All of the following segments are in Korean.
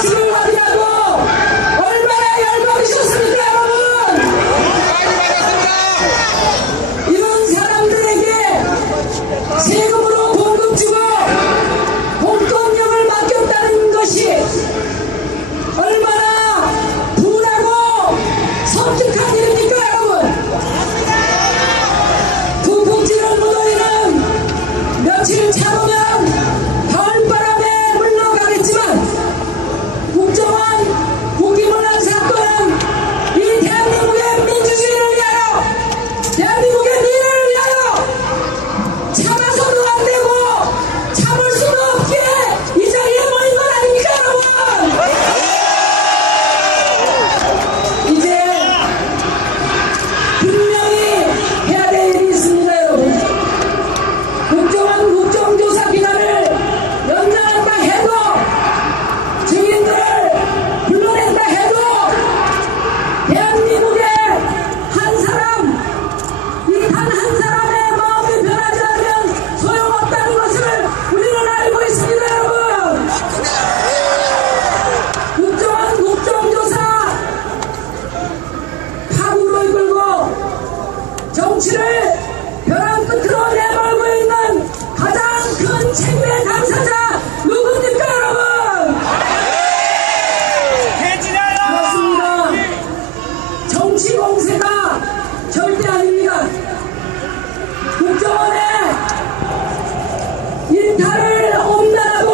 말씀을 확인하고 얼마나 열받으셨습니까 여러분. 이런 사람들에게 세금으로 공급 주고 공권력을 맡겼다는 것이 얼마나 분하고 섬뜩한 일입니까 여러분. 두 복지를 무더위는 며칠 참으면 가을바람에 물러가겠지만 국정원 국기문란 사건은 이 대한민국의 민주주의를 위하여 대한민국의 미래를 위하여 참아서도 안 되고 참을 수도 없기에 이 자리에 모인 건 아닙니까 여러분. 이제 분명히 해야 될 일이 있습니다 여러분. 국정원 국정조사 기간을 연장한다 해도 증인들을 불러낸다 해도 대한민국의 한 사람 이 단 한 사람의 마음이 변하지 않으면 소용없다는 것을 우리는 알고 있습니다 여러분. 국정원 국정조사 파국으로 이끌고 정치를 벼랑 끝으로 내몰고 있는 가장 큰 책임의 당사자 누굽니까 여러분. 그렇습니다. 정치 공세가 절대 아닙니다. 국정원의 일탈을 엄단하고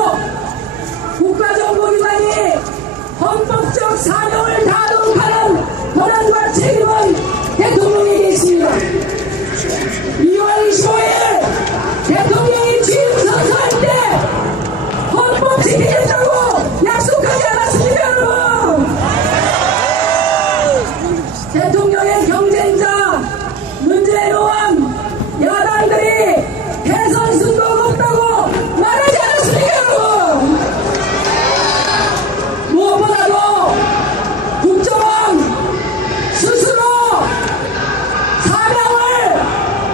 국가정보기관이 헌법적 사명을 다하도록 하는 권한과 책임은 대통령에게 있습니다. 2월 25일 대통령이 취임 선서할 때 헌법 지키겠다고 약속하지 않았습니까 여러분. 대통령의 경쟁자 문재인 의원 야당들이 대선 승부가 없다고 말하지 않았습니까 여러분. 무엇보다도 국정원 스스로 사명을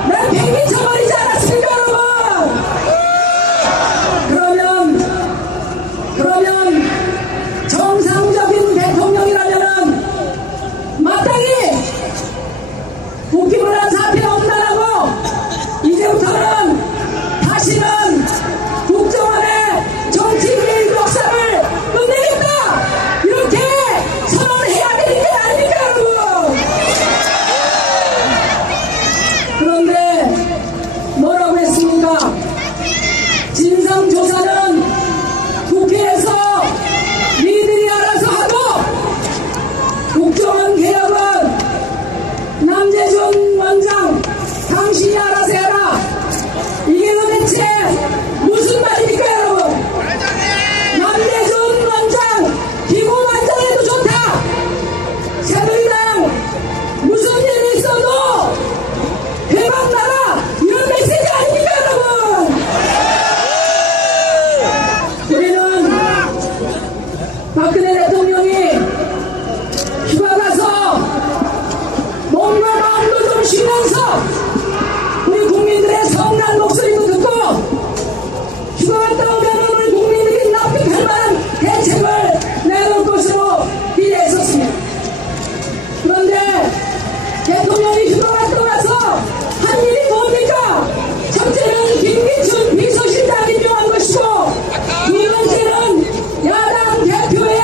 내팽개쳐버리지 않았습니까 여러분. 그러면 정상적인 대통령이라면은 마땅히 국기문란 사태 엄단하고 이제부터는 다시는 국정원의 정치개입 역사를 끝내겠다 이렇게 선언해야 되는 게 아닙니까 여러분. 그런데 뭐라고 했습니까? 진상조사는 국회에서 니들이 알아서 하고 국정원 개혁은 남재준 원장 당신이 알아서 해라. 이게 도대체 무슨 말입니까 여러분. 남재준 원장 기고만장해도 좋다. 새누리당 무슨 일이 있어도 대박나라 이런 메시지 아닙니까 여러분. 우리는 박근혜 대통령이 휴가 가서 몸과 마음도 좀 쉬면서 우리 국민들의 성난 목소리도 듣고 휴가 갔다 오면 우리 국민들이 납득할 만한 대책을 내놓을 것으로 기대했었습니다. 그런데 대통령이 휴가 갔다 와서 한 일이 뭡니까? 첫째는 김기춘 비서실장이 임명한 것이고 두 번째는 야당 대표의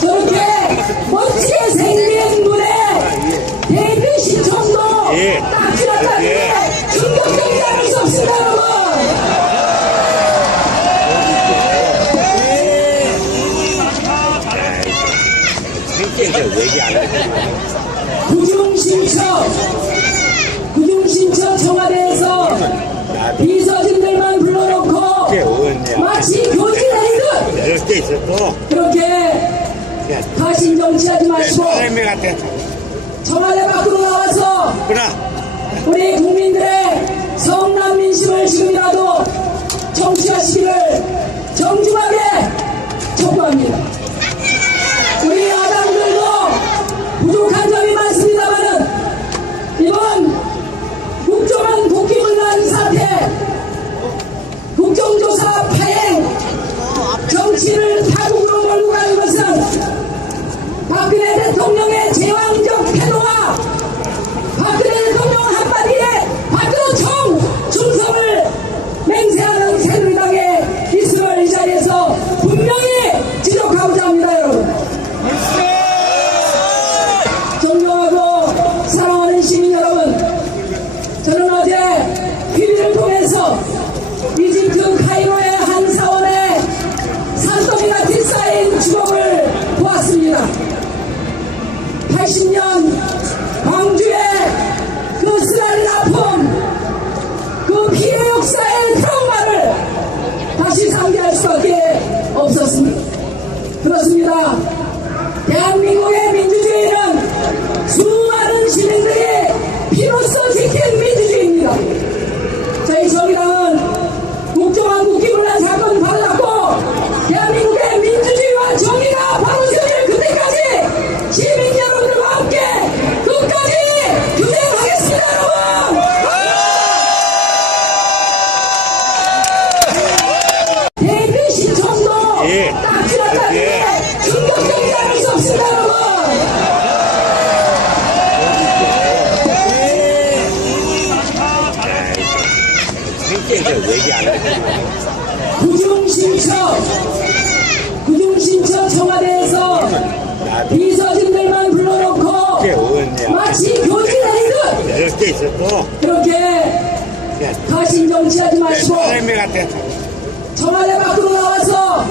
저렇게 멋지게 생긴 분의 대표 신청도 딱 지났다는 게 충격적이지 않을 수 없습니다, 여러분. 구중신청 청와대에서 비서진들만 불러놓고 마치 교지 내리듯 그렇게 가신 정치하지 마시고 청와대 밖으로 나와서 우리 국민들의 성남 민심을 지금이라도 정치하시기를 정중하게 촉구합니다. 우리 야당들도 부족한 점이 많습니다만은 이번 국정원 국기문란 사태, 국정조사 파행, 정치를 타국으로 몰고 가는 것은 박근혜 대통령의 제왕적 태도와 박근혜 대통령 한마디에 박근혜 충성을 맹세하는 새누리당의 있음을 이 자리에서 분명히 지적하고자 합니다, 여러분. 존경하고 사랑하는 시민 여러분, 저는 어제 TV를 통해서 이집트 카이로의 한 사원의 산더미 같이 쌓인 주먹을 보았습니다. 80년 광주의 그 쓰라린 아픔, 그 피해 역사의 트라우마를 다시 상기할 수밖에 없었습니다. 그렇습니다. 대한민국의 민주주의는 수많은 시민들이 피로써 지킨 민주주의입니다. 저희 정의당은 국정원 국기문란 사건 받아잡고 대한민국의 민주주의와 정의가 바로 서질 그때까지 시민 여러분들과 함께 끝까지 투쟁하겠습니다, 여러분! 대표 신청도 딱 지났다는 게 충격적이지 않을 수 없습니다, 여러분! 구중신청 청와대에서 비서진들만 불러놓고 마치 교지 내리듯 그렇게 가신 정치하지 마시고 청와대 밖으로 나와서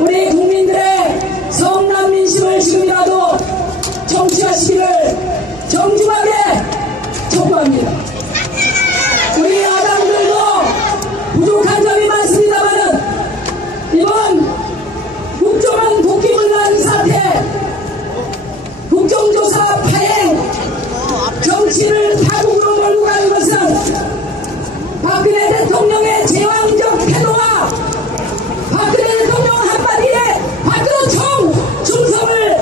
우리 국민들의 성남 민심을 지금이라도 정치하시기를 정중하게 촉구합니다. 우리 야당들도 부족한 점이 많습니다만은 이번 국정원 국기문란 사태, 국정조사 파행, 정치를 타국으로 몰고 가는 것은 박근혜 대통령의 제왕적 태도와 박근혜 대통령 한마디에 박근혜 충성을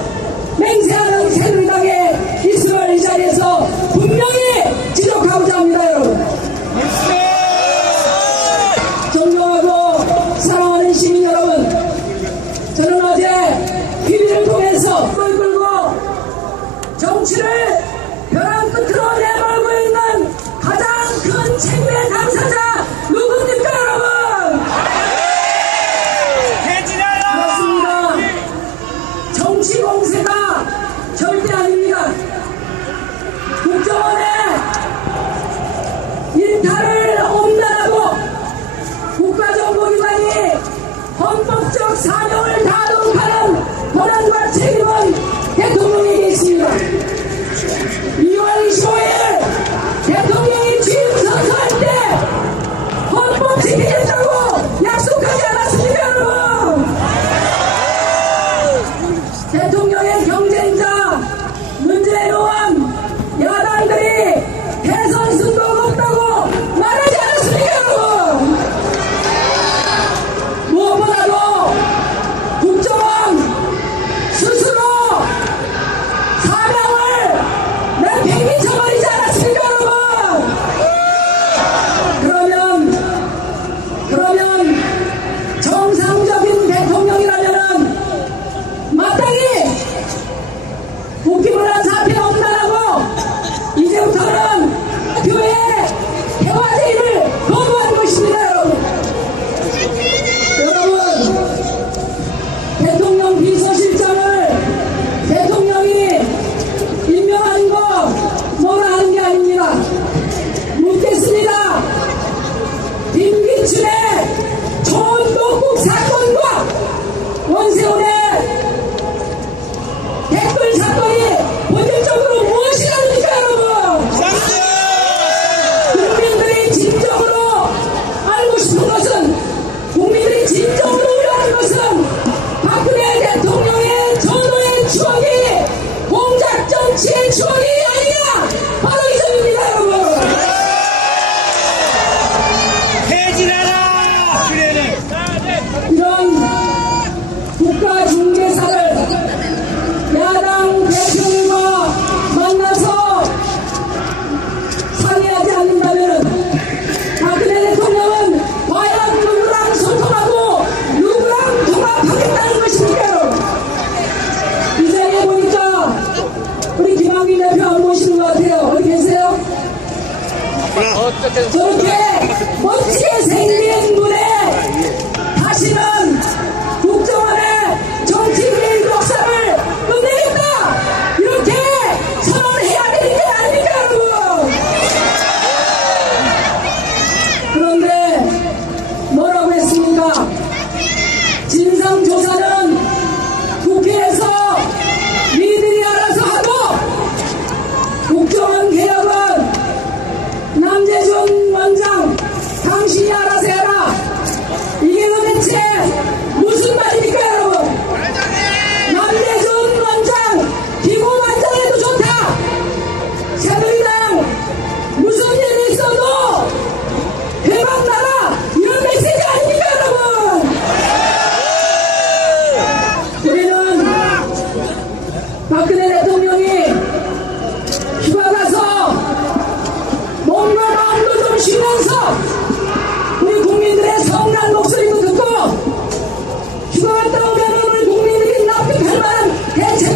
맹세하는 새누리당의 있음을 이 자리에서 분명히 지적하고자 합니다, 여러분. 존경하고 사랑하는 시민 여러분, 저는 어제 TV를 통해서 꿀 끌고 정치를 벼랑 끝으로 내몰고 있는 가장 큰 책임의 당사자 누굽니까, 여러분? 그렇습니다. 정치 공세가 절대 아닙니다. 국정원의 일탈을 엄단하고 국가정보기관이 헌법적 사명을 다하도록 하는 권한과 책임은 대통령에게 있습니다. 2월 25일 대통령이 취임 선서할 때 헌법 지키겠다고 약속하지 않았습니까, 여러분? 대통령의 경쟁자 문재인 의원 야당들이 대선 승부가 없다고 말하지 않았습니까, 여러분? 무엇보다도 국정원 스스로 사명을 내팽개쳐버리지 않았습니까, 여러분? 그러면 정상적인 대통령이라면은 마땅히 국기문란 사태 엄단하고 이제부터는 교회 대화제의를 거부하는 것입니다, 여러분. 대통령 국가 중개사를 야당 대표들과 만나서 상의하지 않는다면 박근혜 대통령은 과연 누구랑 소통하고 누구랑 통합하겠다는 것입니까? 여러분? 이 자리에 보니까 우리 김학민 대표 안 보시는 것 같아요. 어디 계세요? 저렇게 멋지게 생긴 분에 다시는 국정원의 정치개혁 역사를 끝내겠다 이렇게 선언해야 되는 게 아닙니까 여러분? 그런데 뭐라고 했습니까? 진상조사는 국회에서 니들이 알아서 하고 국정원 개혁은 남재준 원장 당신이 알아서 해라. 이게 도대체 무슨 말입니까 여러분? 남재준 원장 기고만장 해도 좋다. 새누리당 무슨 일이 있어도 대박나라 이런 메시지 아닙니까 여러분? 우리는 박근혜 대통령이 휴가 가서 몸과 마음도 좀 쉬면서 우리 국민들의 성난 목소리도 듣고 휴가 갔다 오면 우리 국민들이 납득할 만한 대책